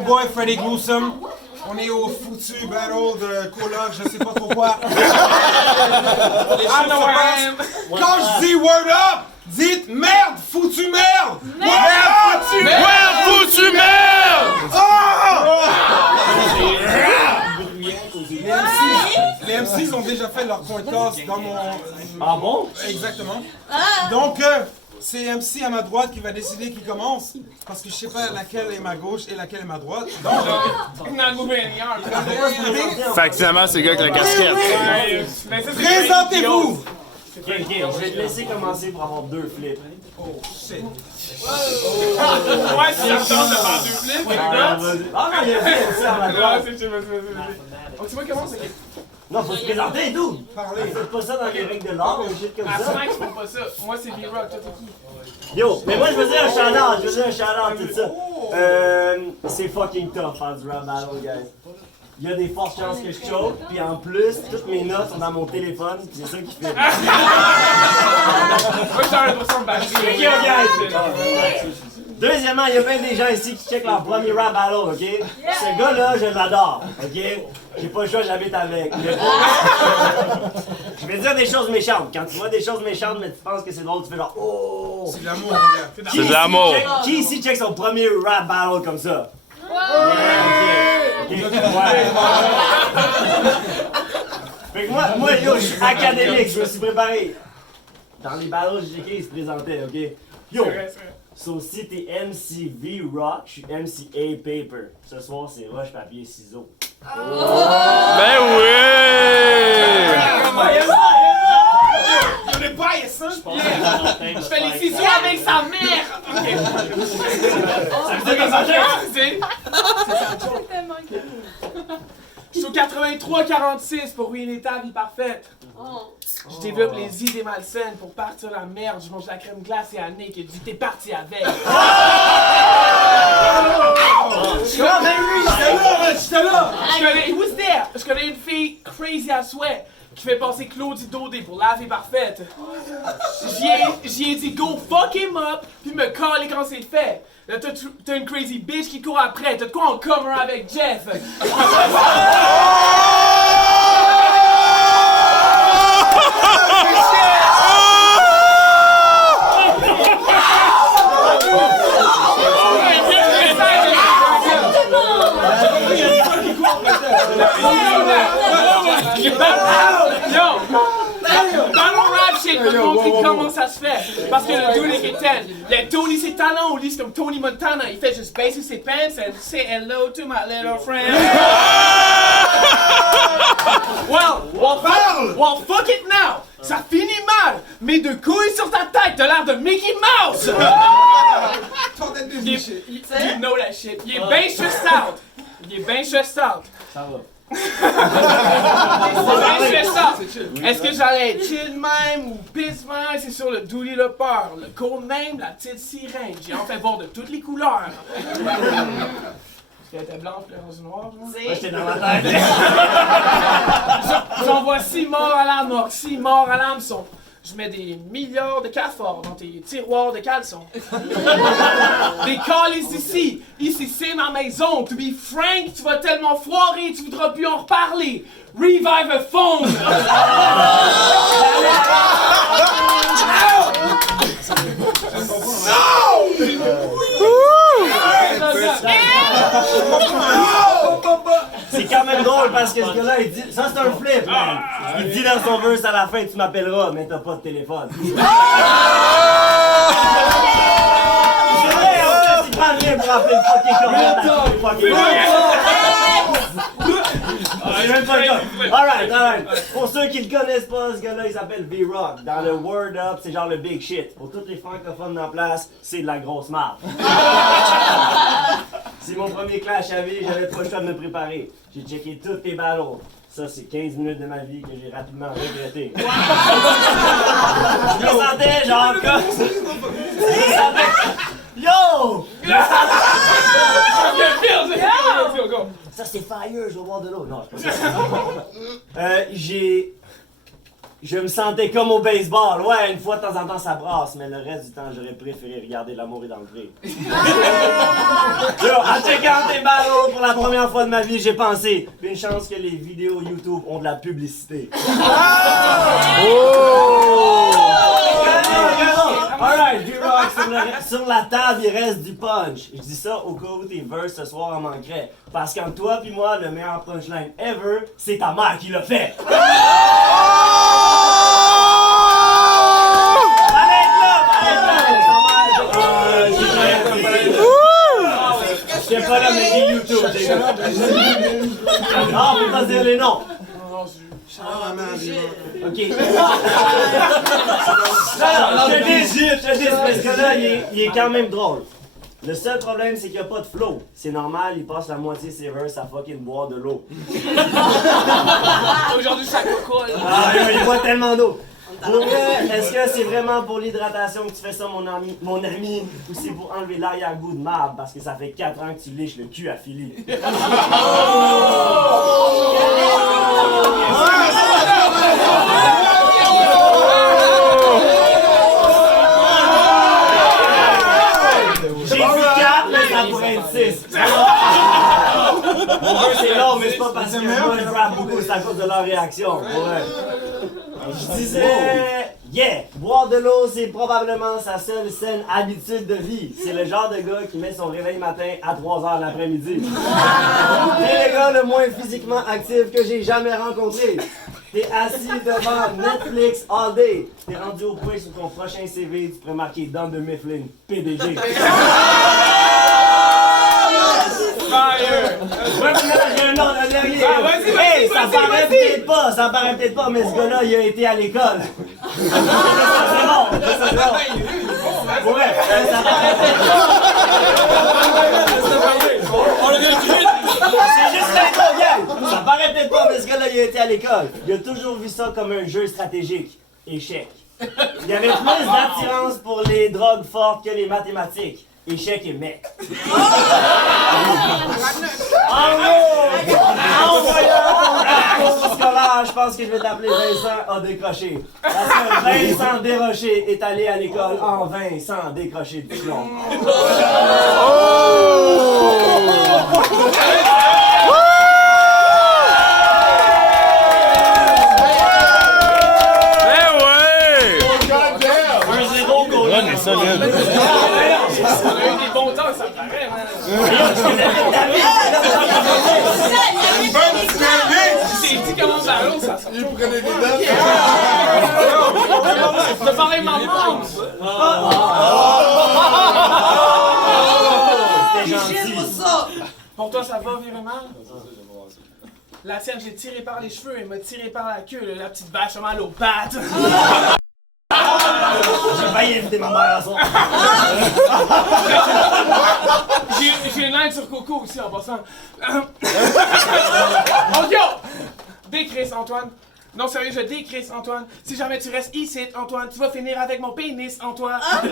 ton boy Freddy Gruesome. On est au foutu battle de coloc, je sais pas trop quoi. Les choses se passent. Quand je dis word up, dites merde, foutu merde! Merde, foutu merde! Merde, foutu merde! Les MCs ont déjà fait leur point toss dans mon... Ah bon? Exactement. Donc, c'est MC à ma droite qui va décider qui commence. Parce que je sais pas laquelle est ma gauche et laquelle est ma droite. Donc, Fait que finalement, c'est le gars avec la casquette. présentez-vous! Ok, je vais te laisser commencer pour avoir 2 flips. Oh shit. Ouais, si ça tente de faire 2 flips, Ah non, il y a aussi à ma droite. c'est chill, vas-y. Donc, tu vois comment c'est? Non, faut se présenter et tout. Parlez. Faites pas ça dans les règles de l'art, ou shit comme À ça. 5, ils font pas ça. Moi, c'est B-Rock, toi, t'es qui? Yo, mais moi je veux dire un shout-out, tout ça. C'est fucking tough faire du rap battle, guys. Il y a des fortes chances que je choke, puis en plus, toutes mes notes sont dans mon téléphone, puis c'est ça qui fait. Moi, j'ai un l'impression de batterie. Ok, guys. Deuxièmement, il y a plein des gens ici qui checkent leur premier rap battle, ok? Ce gars-là, je l'adore, ok? J'ai pas le choix, j'habite avec. Mais je vais dire des choses méchantes. Quand tu vois des choses méchantes, mais tu penses que c'est drôle, tu fais genre oh! C'est de l'amour, mon gars. C'est de l'amour. Qui ici check son premier rap battle comme ça? Ouais, ok. Ouais. Fait que moi, yo, je suis académique, je me suis préparé. Dans les battles, j'ai écrit, ils se présentaient, ok? Yo! C'est vrai. So, si t'es MC V-Rock, je suis MC A-Paper. Ce soir, c'est roche, papier, ciseaux. Ben oui! On est pas ça? Je fais les ciseaux avec sa mère! Ok. Je suis au 83-46 pour ruiner ta vie parfaite. Je développe les idées malsaines pour partir la merde. Je mange la crème glacée à Nick et dit t'es parti avec. J'étais là! Who's there? Je connais une fille crazy à souhait qui fait passer Claudie Dodé pour la vie parfaite. J'y ai dit go fuck him up puis me caler quand c'est fait. Là t'as une crazy bitch qui court après. T'as de quoi en commun avec Jeff? Dans mon rap shit, je peux te montrer comment ça se fait. Parce que le dude est quétaine. Il a Tony ses talents au lit comme Tony Montana. Il fait juste baisser ses pants and say hello to my little friend. Well, fuck it now. Ça finit mal. Mes 2 couilles sur ta tête, t'as l'air de Mickey Mouse. You know that shit. Il est bien stressed out. Ça va. Est-ce que j'allais être chill même ou pisse même? C'est sur le Dooley le peur. Le codename, la petite sirène. J'ai en fait voir de toutes les couleurs. Est-ce qu'elle était blanche, rose noire? Moi, j'étais dans ma tête. J'en vois 6 morts à la mort, 6 morts à l'hameçon. Je mets des milliards de cafards dans tes tiroirs de caleçons. Des calices ici. Ici, c'est ma maison. To be frank, tu vas tellement foirer, tu voudras plus en reparler. Revive a phone. C'est quand même drôle parce que ce gars-là, il dit. Ça, c'est un flip, man. Il dit dans son verse à la fin, tu m'appelleras, mais t'as pas de téléphone. C'est vrai, en fait, il prend rien pour appeler le fucking cornet. Alright. Pour ceux qui le connaissent pas, ce gars-là, il s'appelle V-Rock. Dans le Word Up, c'est genre le big shit. Pour tous les francophones dans la place, c'est de la grosse marde. C'est mon premier clash à vie, j'avais pas le choix de me préparer. J'ai checké toutes les battles. Ça, c'est 15 minutes de ma vie que j'ai rapidement regretté. Je me sentais genre comme... Yo! Ça, c'est fire, je vais boire de l'eau. Non, je peux pas. Je me sentais comme au baseball. Ouais, une fois de temps en temps, ça brasse, mais le reste du temps, j'aurais préféré regarder L'amour est dans le pré. Yo! en checkant tes ballons pour la première fois de ma vie, j'ai pensé, une chance que les vidéos YouTube ont de la publicité. Alright, D-Rock, sur la table, il reste du punch. Je dis ça au cas où tes verses ce soir en manqueraient. Parce qu'entre toi pis moi, le meilleur punchline ever, c'est ta mère qui l'a fait. J'étais pas là, mais j'ai YouTube, les gars. Non, on peut pas dire les noms. Ok. Je te dis, parce que là, il est quand même drôle. Le seul problème, c'est qu'il n'y a pas de flow. C'est normal, il passe la moitié de ses verses à fucking boire de l'eau. Aujourd'hui, ça cocolle. Ah, il boit tellement d'eau. Pour vrai, est-ce que c'est vraiment pour l'hydratation que tu fais ça, mon ami, ou c'est pour enlever l'arrière-goût de marde parce que ça fait 4 ans que tu liches le cul à Philly? J'ai dit 4, mais ça pourrait être 6. Mon vœu c'est long, mais c'est pas parce que moi je rappe beaucoup, c'est à cause de leur réaction. Ouais. Je disais, boire de l'eau, c'est probablement sa seule saine habitude de vie. C'est le genre de gars qui met son réveil matin à 3h l'après-midi. T'es le gars le moins physiquement actif que j'ai jamais rencontré. T'es assis devant Netflix all day. T'es rendu au point sur ton prochain CV, tu pourrais marquer dans de Mifflin, PDG. J'ai un nom de dernier. Hey, ça paraît peut-être pas, mais ce gars-là, il a été à l'école. C'est bon. Ouais, ça paraît peut-être pas. C'est juste l'intro, gang. Ça paraît peut-être pas, mais ce gars-là, il a été à l'école. Il a toujours vu ça comme un jeu stratégique. Échec. Il y avait plus d'attirance pour les drogues fortes que les mathématiques. Échec et mec. En voyant ton parcours scolaire, je pense que je vais t'appeler Vincent a décroché. Parce que Vincent Desrochers est allé à l'école en vain sans décrocher de diplôme. Ça, là. On a eu des bons temps, ça me paraît, man. J'ai dit comment ça va, ça sort. Il prenait des notes. Je te parlais de ma maman. C'était gentil. Pour toi, ça va virer mal? La tienne, j'ai tiré par les cheveux et m'a tiré par la queue, la petite vache a mal aux pattes. J'ai failli inviter ma mère à soir. J'ai une lettre sur Coco aussi en passant. Ok! Décris, Antoine. Non, sérieux, je décris, Antoine. Si jamais tu restes ici, Antoine, tu vas finir avec mon pénis, Antoine. Oh!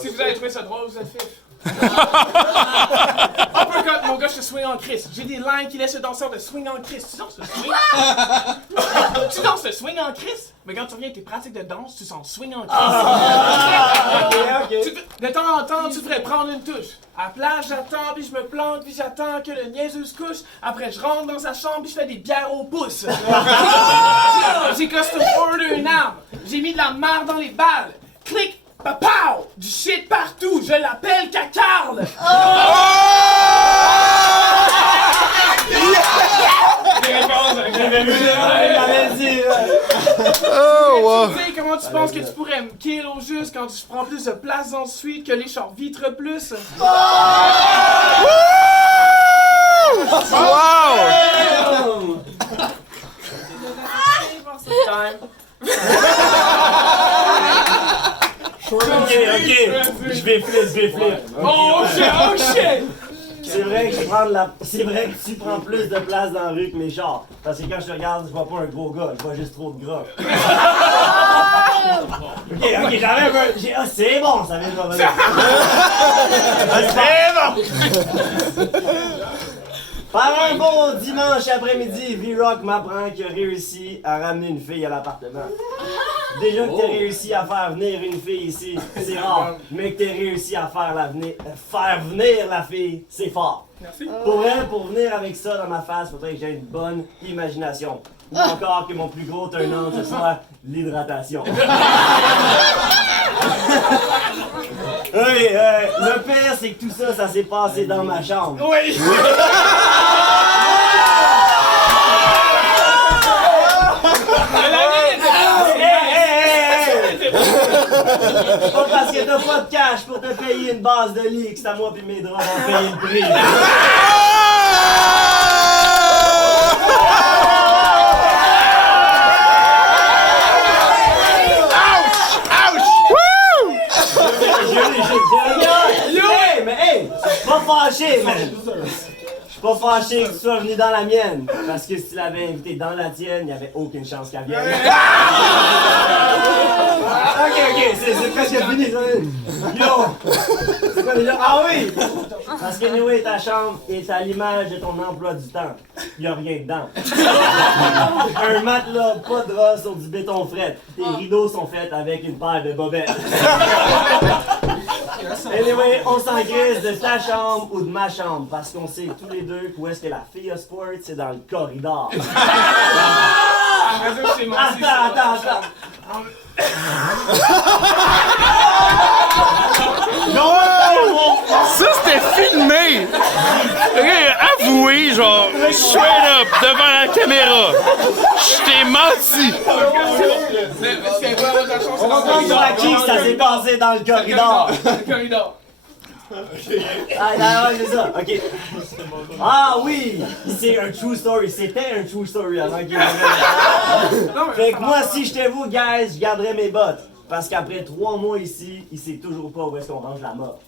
Si vous avez trouvé ça drôle, vous êtes fif. Uppercut, mon gars, je te swing en Christ. J'ai des lines qui laissent le danseur de swing en Christ. Tu danses le swing? Tu danses le swing en Christ? Mais quand tu reviens avec tes pratiques de danse, tu sens swing en Christ. De temps en temps, tu devrais prendre une touche. À la plage, j'attends, puis je me plante, puis j'attends que le niaiseux se couche. Après, je rentre dans sa chambre, puis je fais des bières au pouce. J'ai custom order une arme. J'ai mis de la marde dans les balles. Clic! Papow! Du shit partout! Je l'appelle Cacarle! Tu sais comment tu penses que tu pourrais me kill au juste quand je prends plus de place dans le suite que les chars vitres plus? Wow! Time. Ok, je vais flip. Oh shit! C'est vrai que tu prends plus de place dans la rue que mes chars. Parce que quand je te regarde, je vois pas un gros gars, je vois juste trop de gras. Ok, j'arrive un... c'est bon, ça vient de revenir. C'est bon! Par un beau dimanche après-midi, V-Rock m'apprend qu'il a réussi à ramener une fille à l'appartement. Déjà que t'as réussi à faire venir une fille ici, c'est rare. Mais que t'as réussi à faire venir la fille, c'est fort. Merci. Pour elle, pour venir avec ça dans ma face, faudrait que j'ai une bonne imagination. Ou encore que mon plus gros turn-on, ce soit l'hydratation. Oui, le pire, c'est que tout ça, ça s'est passé dans ma chambre. Oui! Pas parce que t'as pas de cash pour te payer une base de lit que c'est à moi pis mes draps vont payer le prix. Hey, mais hey, je suis pas fâché, man. Je suis pas fâché que tu sois venu dans la mienne. Parce que si tu l'avais invité dans la tienne, il y avait aucune chance qu'elle vienne. Ok, c'est presque fini, ça. Yo! C'est quoi déjà? Ah oui! Parce que anyway, ta chambre est à l'image de ton emploi du temps. Il y a rien dedans. Un matelas, pas de drap sur du béton fret. Tes rideaux sont faits avec une paire de bobettes. Anyway, on s'en grise de ta chambre ou de ma chambre parce qu'on sait tous les deux qu'où est-ce que la fille a sport, c'est dans le corridor. Attends. Ça, c'était filmé! Ok, avouez, genre, straight up, devant la caméra. Je t'ai menti! On va prendre sur la qui ça s'est passé dans le corridor. Le corridor. Ah, ouais, c'est ça, ok. Ah oui! C'est un true story, c'était un true story avant qu'il revienne. Fait que moi, si j'étais vous, guys, je garderais mes bottes. Parce qu'après 3 mois ici, il sait toujours pas où est-ce qu'on range la mort.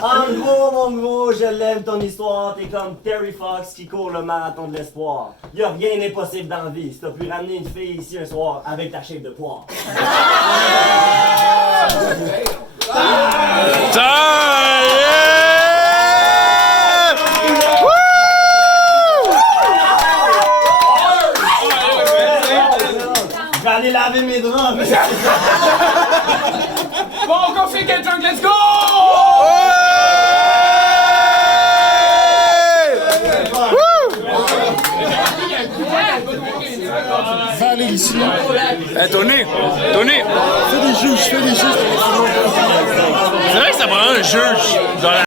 En gros, mon gros, je l'aime ton histoire. T'es comme Terry Fox qui court le marathon de l'espoir. Y'a rien d'impossible dans la vie. Si t'as pu ramener une fille ici un soir avec ta shape de poire. Je vais aller laver mes draps. Bon, on confie quelqu'un, let's go! Va aller ici. Hey, Tony! Fais des juges. C'est vrai que ça prend un juge dans la